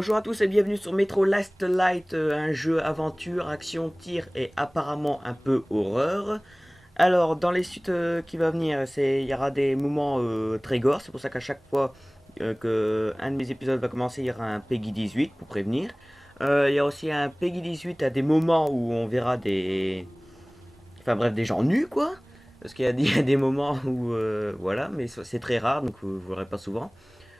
Bonjour à tous et bienvenue sur Metro Last Light, un jeu aventure, action, tir et apparemment un peu horreur. Alors dans les suites qui va venir, il y aura des moments très gore, c'est pour ça qu'à chaque fois que un de mes épisodes va commencer, il y aura un Peggy 18 pour prévenir. Il y a aussi un Peggy 18 à des moments où on verra des... Enfin bref, des gens nus quoi. Parce qu'il y a des moments où... voilà, mais c'est très rare, donc vous ne verrez pas souvent.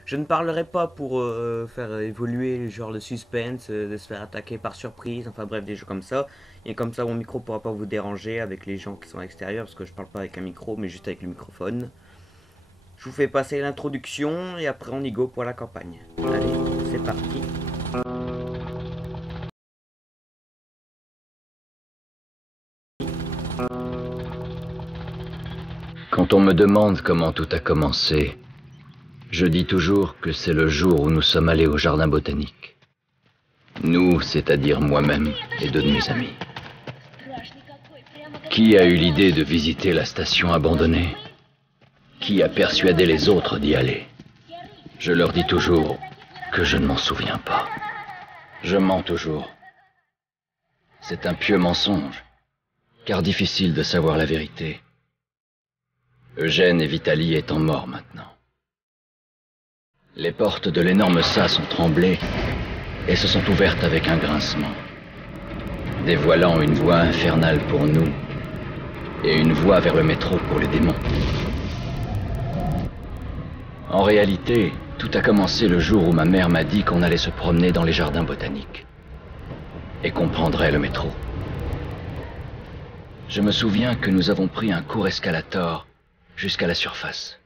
Je ne parlerai pas pour faire évoluer genre le suspense, de se faire attaquer par surprise, enfin bref, des jeux comme ça. Et comme ça, mon micro pourra pas vous déranger avec les gens qui sont à l'extérieur, parce que je parle pas avec un micro, mais juste avec le microphone. Je vous fais passer l'introduction, et après on y go pour la campagne. Allez, c'est parti. Quand on me demande comment tout a commencé, je dis toujours que c'est le jour où nous sommes allés au jardin botanique. Nous, c'est-à-dire moi-même et deux de mes amis. Qui a eu l'idée de visiter la station abandonnée? Qui a persuadé les autres d'y aller? Je leur dis toujours que je ne m'en souviens pas. Je mens toujours. C'est un pieux mensonge, car difficile de savoir la vérité. Eugène et Vitaly étant morts maintenant. Les portes de l'énorme sas ont tremblé et se sont ouvertes avec un grincement, dévoilant une voie infernale pour nous et une voie vers le métro pour les démons. En réalité, tout a commencé le jour où ma mère m'a dit qu'on allait se promener dans les jardins botaniques et qu'on prendrait le métro. Je me souviens que nous avons pris un court escalator jusqu'à la surface,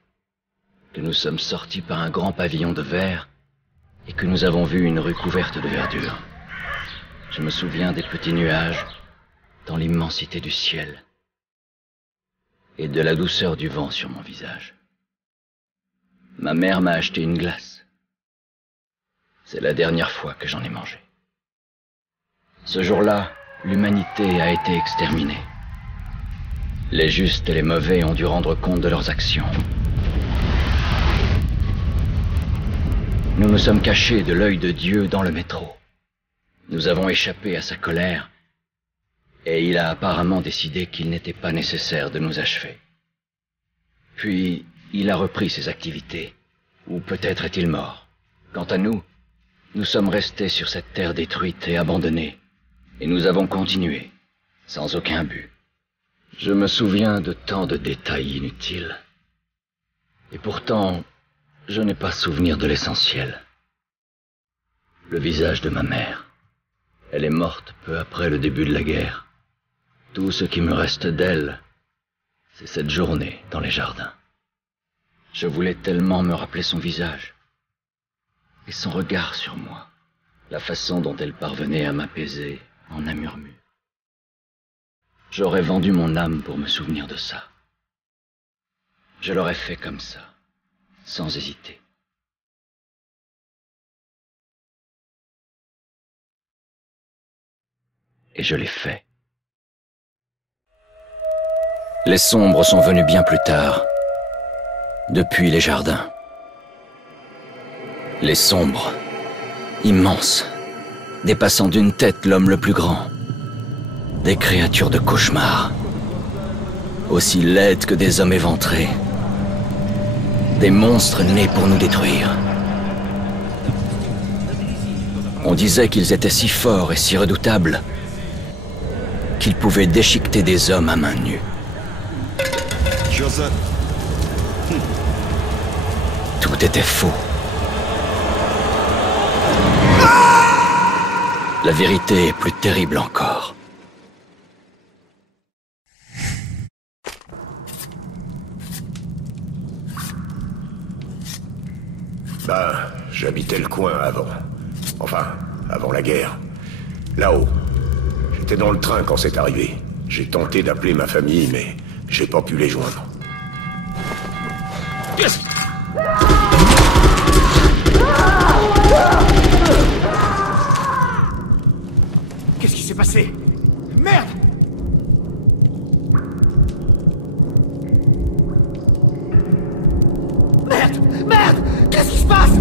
que nous sommes sortis par un grand pavillon de verre et que nous avons vu une rue couverte de verdure. Je me souviens des petits nuages dans l'immensité du ciel et de la douceur du vent sur mon visage. Ma mère m'a acheté une glace. C'est la dernière fois que j'en ai mangé. Ce jour-là, l'humanité a été exterminée. Les justes et les mauvais ont dû rendre compte de leurs actions. Nous nous sommes cachés de l'œil de Dieu dans le métro. Nous avons échappé à sa colère, et il a apparemment décidé qu'il n'était pas nécessaire de nous achever. Puis, il a repris ses activités, ou peut-être est-il mort. Quant à nous, nous sommes restés sur cette terre détruite et abandonnée, et nous avons continué, sans aucun but. Je me souviens de tant de détails inutiles, et pourtant, je n'ai pas souvenir de l'essentiel. Le visage de ma mère. Elle est morte peu après le début de la guerre. Tout ce qui me reste d'elle, c'est cette journée dans les jardins. Je voulais tellement me rappeler son visage et son regard sur moi, la façon dont elle parvenait à m'apaiser en un murmure. J'aurais vendu mon âme pour me souvenir de ça. Je l'aurais fait comme ça, sans hésiter. Et je l'ai fait. Les sombres sont venus bien plus tard, depuis les jardins. Les sombres, immenses, dépassant d'une tête l'homme le plus grand. Des créatures de cauchemar, aussi laides que des hommes éventrés. Des monstres nés pour nous détruire. On disait qu'ils étaient si forts et si redoutables qu'ils pouvaient déchiqueter des hommes à main nue. Tout était faux. La vérité est plus terrible encore. J'habitais le coin avant. Enfin, avant la guerre. Là-haut. J'étais dans le train quand c'est arrivé. J'ai tenté d'appeler ma famille, mais j'ai pas pu les joindre. Yes! Qu'est-ce qui s'est passé? Merde! Merde! Merde! Qu'est-ce qui se passe?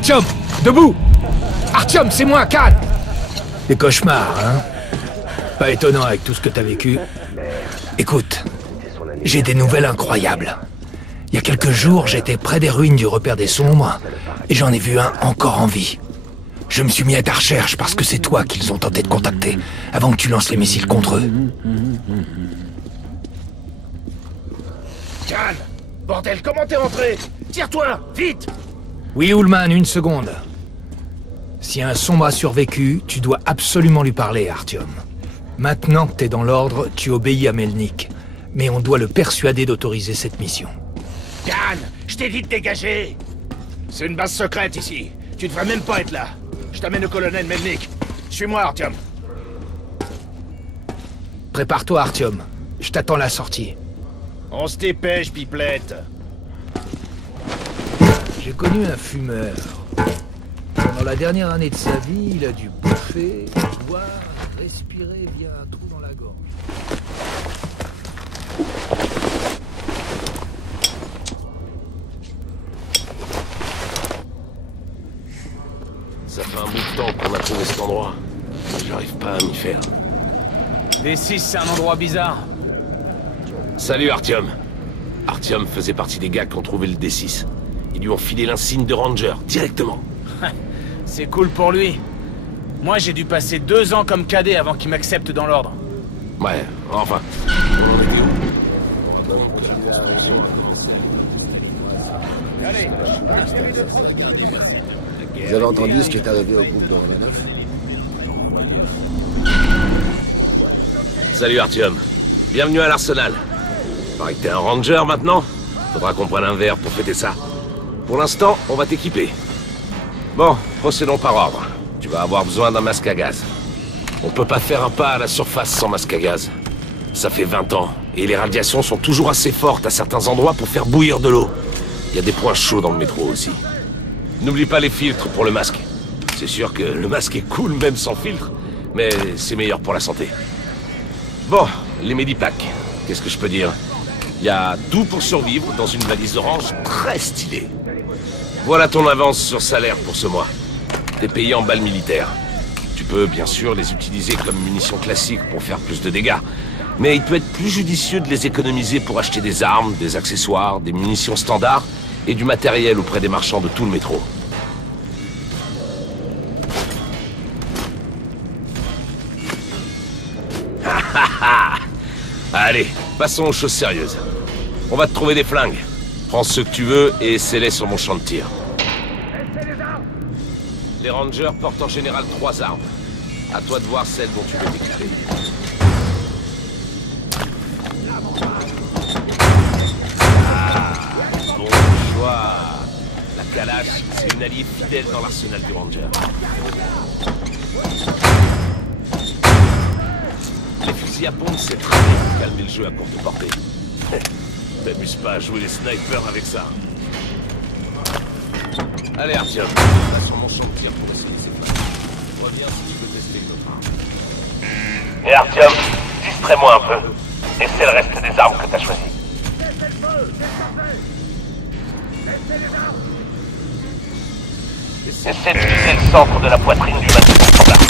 Artyom! Debout! Artyom, c'est moi, Khan! Des cauchemars, hein? Pas étonnant avec tout ce que t'as vécu. Écoute, j'ai des nouvelles incroyables. Il y a quelques jours, j'étais près des ruines du repère des sombres, et j'en ai vu un encore en vie. Je me suis mis à ta recherche parce que c'est toi qu'ils ont tenté de contacter, avant que tu lances les missiles contre eux. Khan! Bordel, comment t'es rentré? Tire-toi, vite! Oui, Ullman, une seconde. Si un sombre a survécu, tu dois absolument lui parler, Artyom. Maintenant que t'es dans l'ordre, tu obéis à Melnik. Mais on doit le persuader d'autoriser cette mission. Khan, je t'ai dit de dégager! C'est une base secrète ici. Tu devrais même pas être là. Je t'amène au colonel Melnik. Suis-moi, Artyom. Prépare-toi, Artyom. Je t'attends à la sortie. On se dépêche, pipelette. J'ai connu un fumeur. Pendant la dernière année de sa vie, il a dû bouffer, boire, respirer via un trou dans la gorge. Ça fait un bout de temps qu'on a trouvé cet endroit. J'arrive pas à m'y faire. D6, c'est un endroit bizarre. Salut, Artyom. Artyom faisait partie des gars qui ont trouvé le D6. Ils lui ont filé l'insigne de Ranger, directement. C'est cool pour lui. Moi, j'ai dû passer 2 ans comme cadet avant qu'il m'accepte dans l'ordre. Ouais, enfin. On en était où? Vous avez entendu ce qui est arrivé au groupe de Romanov? Salut, Artyom. Bienvenue à l'Arsenal. Paraît que t'es un Ranger maintenant. Faudra qu'on prenne un verre pour fêter ça. Pour l'instant, on va t'équiper. Bon, procédons par ordre. Tu vas avoir besoin d'un masque à gaz. On peut pas faire un pas à la surface sans masque à gaz. Ça fait 20 ans, et les radiations sont toujours assez fortes à certains endroits pour faire bouillir de l'eau. Il y a des points chauds dans le métro aussi. N'oublie pas les filtres pour le masque. C'est sûr que le masque est cool même sans filtre, mais c'est meilleur pour la santé. Bon, les Medipacks, qu'est-ce que je peux dire? Il y a tout pour survivre dans une valise orange très stylée. Voilà ton avance sur salaire pour ce mois. T'es payé en balles militaires. Tu peux bien sûr les utiliser comme munitions classiques pour faire plus de dégâts, mais il peut être plus judicieux de les économiser pour acheter des armes, des accessoires, des munitions standards et du matériel auprès des marchands de tout le métro. Allez, passons aux choses sérieuses. On va te trouver des flingues. Prends ceux que tu veux et essaie-les sur mon champ de tir. Les Rangers portent en général 3 armes. À toi de voir celle dont tu veux t'équiper. Ah, bon choix. La Kalash, c'est une alliée fidèle dans l'arsenal du Ranger. Les fusils à pompe, c'est très bien pour calmer le jeu à courte portée. T'amuses pas à jouer les snipers avec ça. Allez, Artyom, va sur mon champ de tir pour essayer ces flingues. Reviens si tu veux tester une autre arme. Et Artyom, distrais-moi un peu. Et c'est le reste des armes que t'as choisies. Essaie de viser le centre de la poitrine du mannequin standard.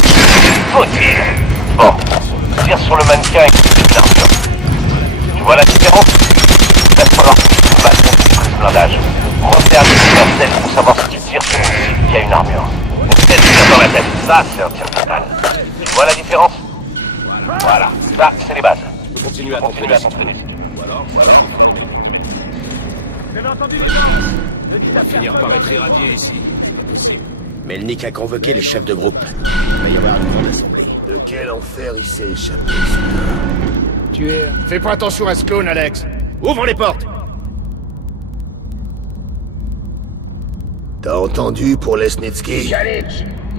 Faut-il? Bon, tire sur le mannequin et quitte une armure. Tu vois la différence? Il va falloir que tu fasses ton petit blindage. Montez un universel pour savoir si tu tires sur un cible qui a une armure. Essaie de tirer dans la tête. Ça, c'est un tir total. Tu vois la différence? Voilà, ça, c'est les bases. Tu peux continuer à t'entraîner si tu veux. Ou alors, voilà. Vous avez entendu les gens? On va finir par être irradié ici. C'est pas possible. Melnik a convoqué les chefs de groupe. Il va y avoir une grande assemblée. De quel enfer il s'est échappé, celui-là? Tu es... Fais pas attention à ce clone, Alex. Ouvre les portes. T'as entendu pour Lesnitsky?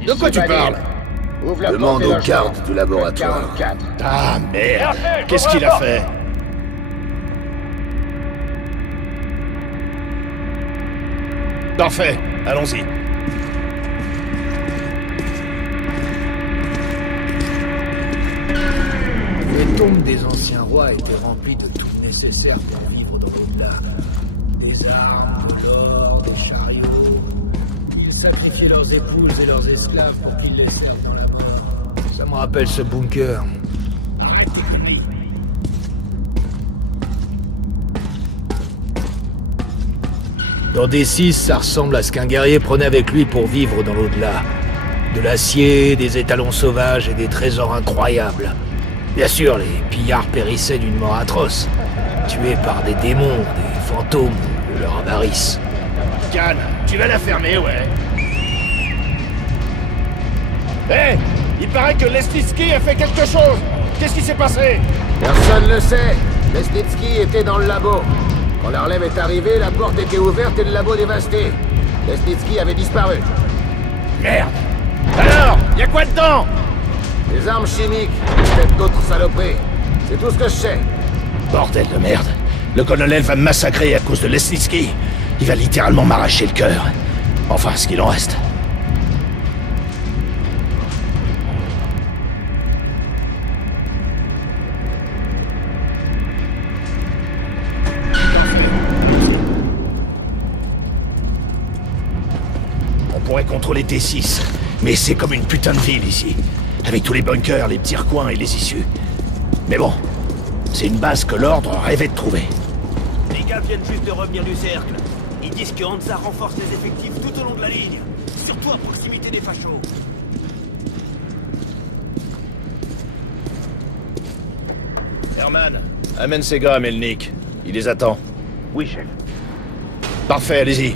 De quoi tu parles? Demande aux gardes du laboratoire. Ah merde. Qu'est-ce qu'il a fait? Parfait. Allons-y. Les tombes des anciens rois étaient remplies de tout le nécessaire pour vivre dans l'au-delà. Des armes, de l'or, des chariots. Ils sacrifier leurs épouses et leurs esclaves pour qu'ils les servent. Ça me rappelle ce bunker. Dans D6, ça ressemble à ce qu'un guerrier prenait avec lui pour vivre dans l'au-delà. De l'acier, des étalons sauvages et des trésors incroyables. Bien sûr, les pillards périssaient d'une mort atroce, tués par des démons, des fantômes de leur avarice. Khan, tu vas la fermer, ouais. Hé, il paraît que Lesnitsky a fait quelque chose. Qu'est-ce qui s'est passé? Personne ne le sait. Lesnitsky était dans le labo. Quand la relève est arrivée, la porte était ouverte et le labo dévasté. Lesnitsky avait disparu. Merde. Alors, y a quoi dedans? Des armes chimiques, peut-être d'autres saloperies. C'est tout ce que je sais. Bordel de merde. Le colonel va me massacrer à cause de Lesnitsky. Il va littéralement m'arracher le cœur. Enfin, ce qu'il en reste. On pourrait contrôler T6, mais c'est comme une putain de ville ici. Avec tous les bunkers, les petits recoins et les issues. Mais bon, c'est une base que l'ordre rêvait de trouver. Les gars viennent juste de revenir du cercle. Ils disent que Hansa renforce les effectifs tout au long de la ligne. Surtout à proximité des fachos. Herman, amène ces gars à Melnik. Il les attend. Oui, chef. Parfait, allez-y.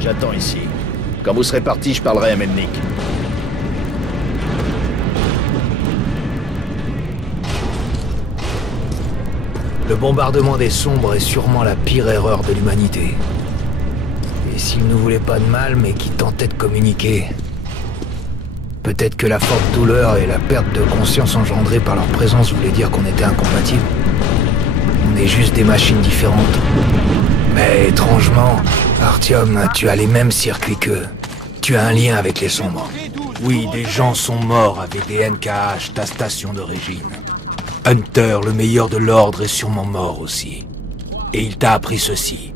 J'attends ici. Quand vous serez partis, je parlerai à Melnik. Le bombardement des Sombres est sûrement la pire erreur de l'humanité. Et s'ils ne voulaient pas de mal, mais qui tentaient de communiquer... Peut-être que la forte douleur et la perte de conscience engendrée par leur présence voulaient dire qu'on était incompatibles. On est juste des machines différentes. Mais étrangement, Artyom, tu as les mêmes circuits qu'eux. Tu as un lien avec les Sombres. Oui, des gens sont morts avec des NKH, ta station d'origine. Hunter, le meilleur de l'ordre, est sûrement mort aussi. Et il t'a appris ceci.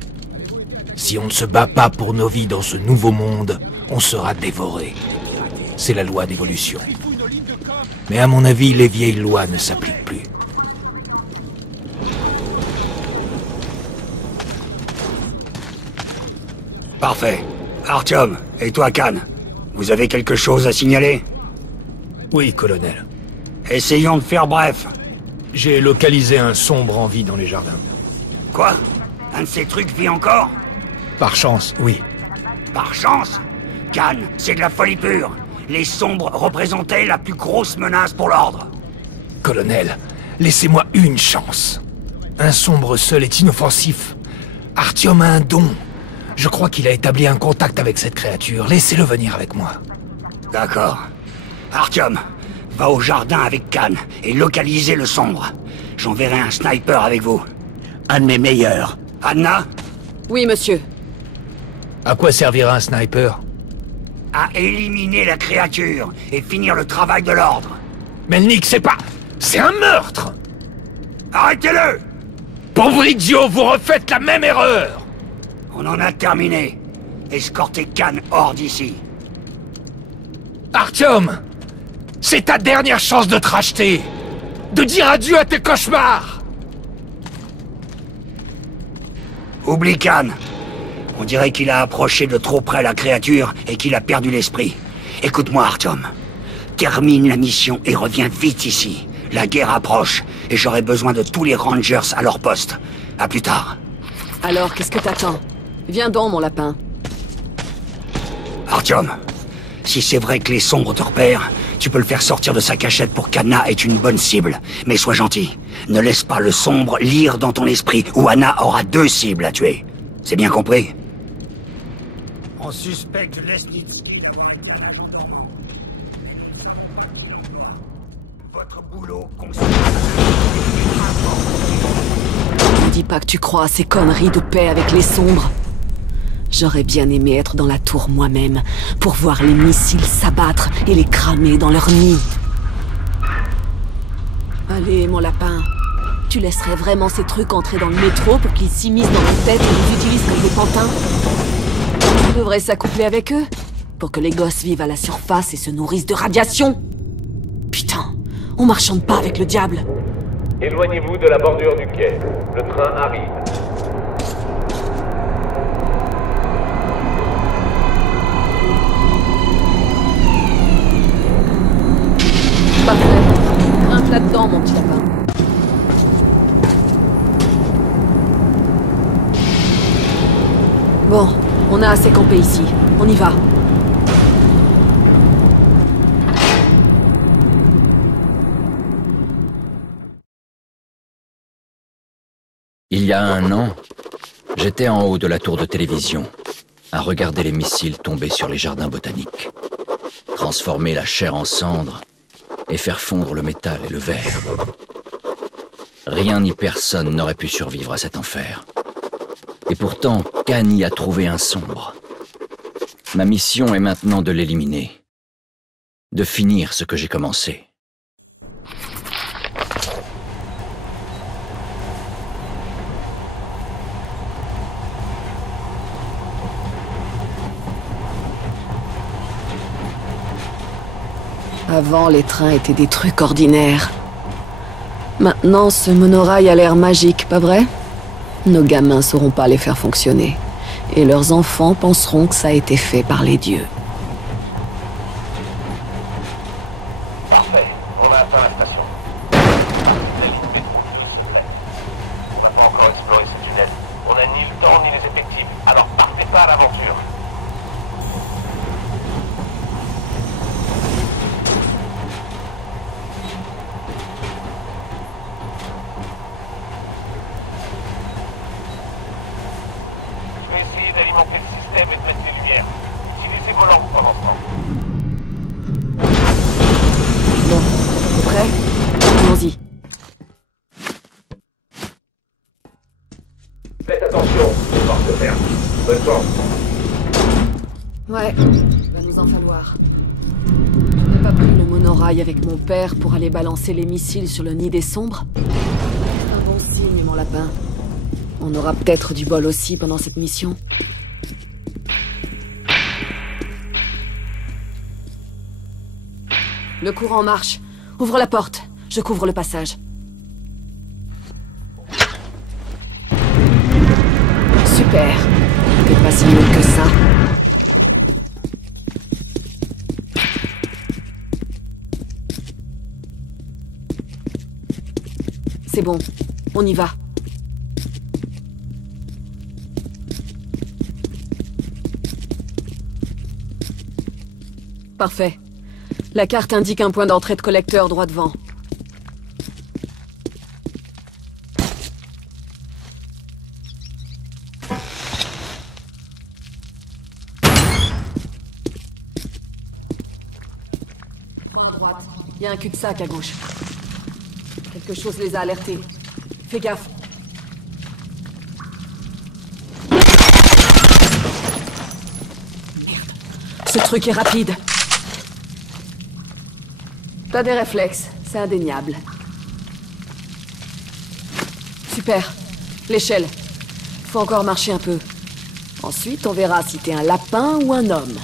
Si on ne se bat pas pour nos vies dans ce nouveau monde, on sera dévoré. C'est la loi d'évolution. Mais à mon avis, les vieilles lois ne s'appliquent plus. Parfait. Artyom, et toi, Khan, vous avez quelque chose à signaler? Oui, colonel. Essayons de faire bref. J'ai localisé un sombre en vie dans les jardins. Quoi? Un de ces trucs vit encore? Par chance, oui. Par chance? Khan, c'est de la folie pure. Les Sombres représentaient la plus grosse menace pour l'ordre. Colonel, laissez-moi une chance. Un sombre seul est inoffensif. Artyom a un don. Je crois qu'il a établi un contact avec cette créature. Laissez-le venir avec moi. D'accord. Artyom, va au jardin avec Khan et localisez le sombre. J'enverrai un sniper avec vous. Un de mes meilleurs. Anna? Oui, monsieur. À quoi servira un sniper? À éliminer la créature et finir le travail de l'ordre. Melnik, c'est pas... C'est un meurtre! Arrêtez-le! Pauvre idiot, vous refaites la même erreur! On en a terminé. Escortez Khan hors d'ici. Artyom! C'est ta dernière chance de te racheter! De dire adieu à tes cauchemars! Oublie Khan. On dirait qu'il a approché de trop près la créature et qu'il a perdu l'esprit. Écoute-moi, Artyom. Termine la mission et reviens vite ici. La guerre approche et j'aurai besoin de tous les Rangers à leur poste. À plus tard. Alors, qu'est-ce que t'attends? Viens donc, mon lapin. Artyom, si c'est vrai que les Sombres te repèrent, tu peux le faire sortir de sa cachette pour qu'Anna ait une bonne cible. Mais sois gentil. Ne laisse pas le Sombre lire dans ton esprit où Anna aura 2 cibles à tuer. C'est bien compris? On suspecte Lesnitsky. Votre boulot consiste Ne me dis pas que tu crois à ces conneries de paix avec les Sombres. J'aurais bien aimé être dans la tour moi-même, pour voir les missiles s'abattre et les cramer dans leur nid. Allez, mon lapin. Tu laisserais vraiment ces trucs entrer dans le métro pour qu'ils s'immiscent dans nos têtes et nous utilisent comme des pantins? On devrait s'accoupler avec eux. pour que les gosses vivent à la surface et se nourrissent de radiation. Putain, on marchande pas avec le diable. Éloignez-vous de la bordure du quai. Le train arrive. Parfait. Grimpe là-dedans, mon petit lapin. Bon, on a assez campé ici. On y va. Il y a 1 an, j'étais en haut de la tour de télévision, à regarder les missiles tomber sur les jardins botaniques, transformer la chair en cendres et faire fondre le métal et le verre. Rien ni personne n'aurait pu survivre à cet enfer. Et pourtant, Kani a trouvé un sombre. Ma mission est maintenant de l'éliminer, de finir ce que j'ai commencé. Avant, les trains étaient des trucs ordinaires. Maintenant, ce monorail a l'air magique, pas vrai? Nos gamins sauront pas les faire fonctionner. Et leurs enfants penseront que ça a été fait par les dieux. Parfait. On a atteint la station. La ligne métro, s'il vous plaît. On n'a pas encore exploré ce tunnel. On n'a ni le temps ni les effectifs. Alors partez pas à l'aventure. Je vais essayer d'alimenter le système et de mettre les lumières. Utilisez vos lampes pendant ce temps. Bon, t'es prêt? Allons-y. Faites attention, les portes ouvertes. Bonne chance. Ouais, va nous en falloir. Je n'ai pas pris le monorail avec mon père pour aller balancer les missiles sur le nid des sombres. Un bon signe, mon lapin. On aura peut-être du bol aussi pendant cette mission. Le courant marche. Ouvre la porte. Je couvre le passage. Super. T'es pas si nul que ça. C'est bon. On y va. Parfait. La carte indique un point d'entrée de collecteur droit devant. À droite. Il y a un cul-de-sac à gauche. Quelque chose les a alertés. Fais gaffe. Merde. Ce truc est rapide. T'as des réflexes, c'est indéniable. Super. L'échelle. Faut encore marcher un peu. Ensuite, on verra si t'es un lapin ou un homme.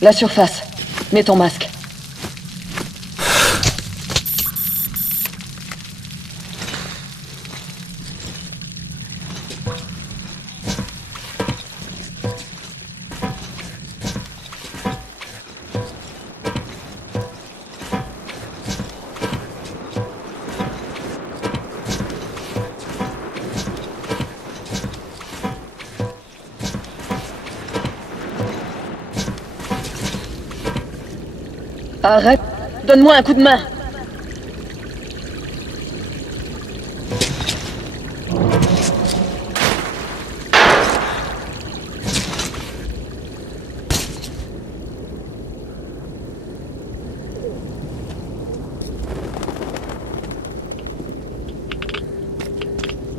La surface. Mets ton masque. Arrête. Donne-moi un coup de main.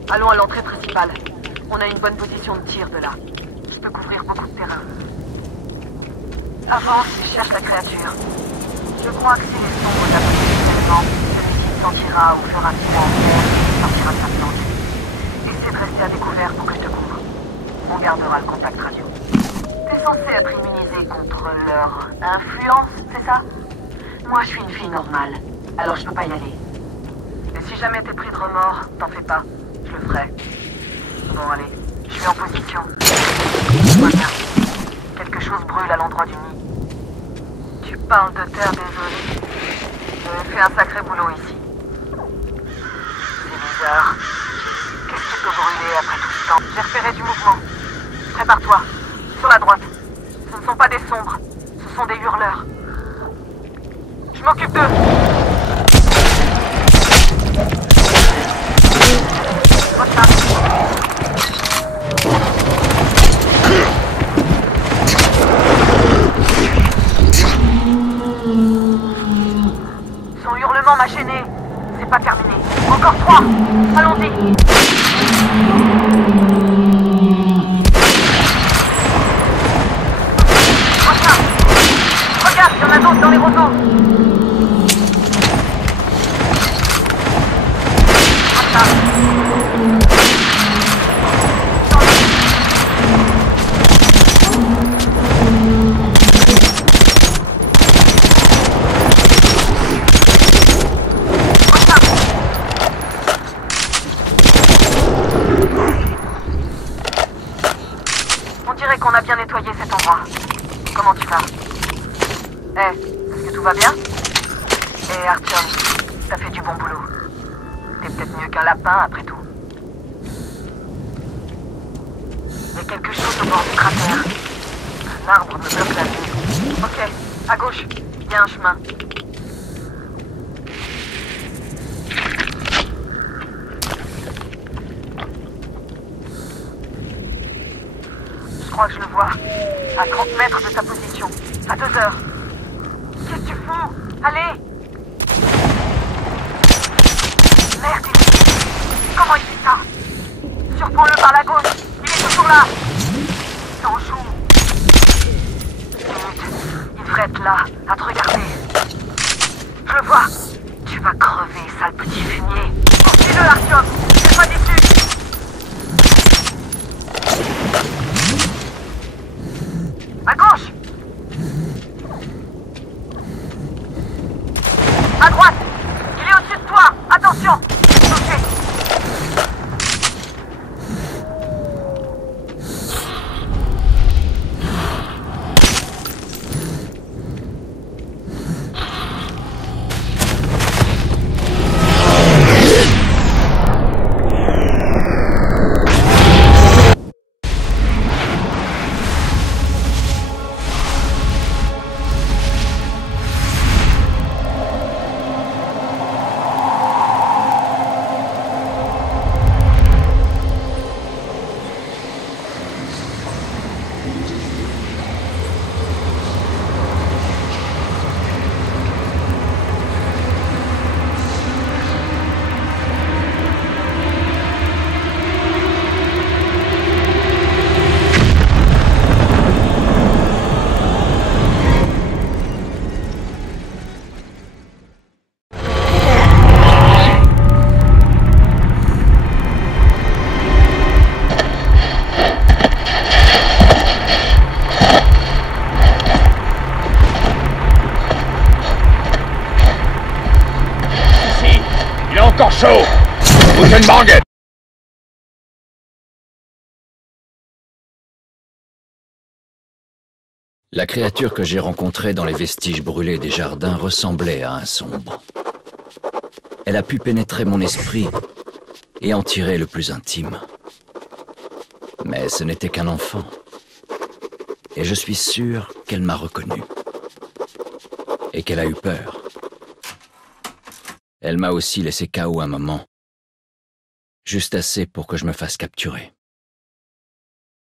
Allons à l'entrée principale. On a une bonne position de tir de là. Je peux couvrir beaucoup de terrain. Avance et cherche la créature. Je crois que si les sombres t'apprécient tellement, celui qui te sentira ou fera froid en terre sortira de sa planque. Essaie de rester à découvert pour que je te couvre. On gardera le contact radio. T'es T'es censé être immunisé contre leur influence, c'est ça? Moi, je suis une fille normale, alors je peux pas y aller. Et si jamais t'es pris de remords, t'en fais pas. Je le ferai. Bon, allez, je suis en position. Vois bien. Quelque chose brûle à l'endroit du nid. Tu parles de terre désolée. J'ai fait un sacré boulot ici. C'est bizarre. Qu'est-ce qui peut brûler après tout ce temps? J'ai repéré du mouvement. Prépare-toi. Sur la droite. Ce ne sont pas des sombres. Ce sont des hurleurs. Je m'occupe d'eux. Reçois. Son hurlement m'a gêné. C'est pas terminé. Encore 3. Allons-y. Regarde, il y en a d'autres dans les roseaux. On dirait qu'on a bien nettoyé cet endroit. Comment tu vas? Est-ce que tout va bien? Artyom, t'as fait du bon boulot. T'es peut-être mieux qu'un lapin après tout. Il y a quelque chose au bord du cratère. Un arbre me bloque la vue. Ok, à gauche, il y a un chemin. Je crois que je le vois. À 30 mètres de ta position. À 2 heures. Qu'est-ce que tu fous? Allez! Merde, comment il fait ça? Surprends-le par la gauche. Il est toujours là. T'en joues. Il devrait être là, à te regarder. Je le vois. Tu vas crever, sale petit fumier. Poursuis-le, Artyom. C'est pas déçu. À gauche. À droite. Il est au-dessus de toi. Attention. Touché. Encore chaud! Guten La créature que j'ai rencontrée dans les vestiges brûlés des jardins ressemblait à un sombre. Elle a pu pénétrer mon esprit et en tirer le plus intime. Mais ce n'était qu'un enfant. Et je suis sûr qu'elle m'a reconnu. Et qu'elle a eu peur. Elle m'a aussi laissé KO un moment. Juste assez pour que je me fasse capturer.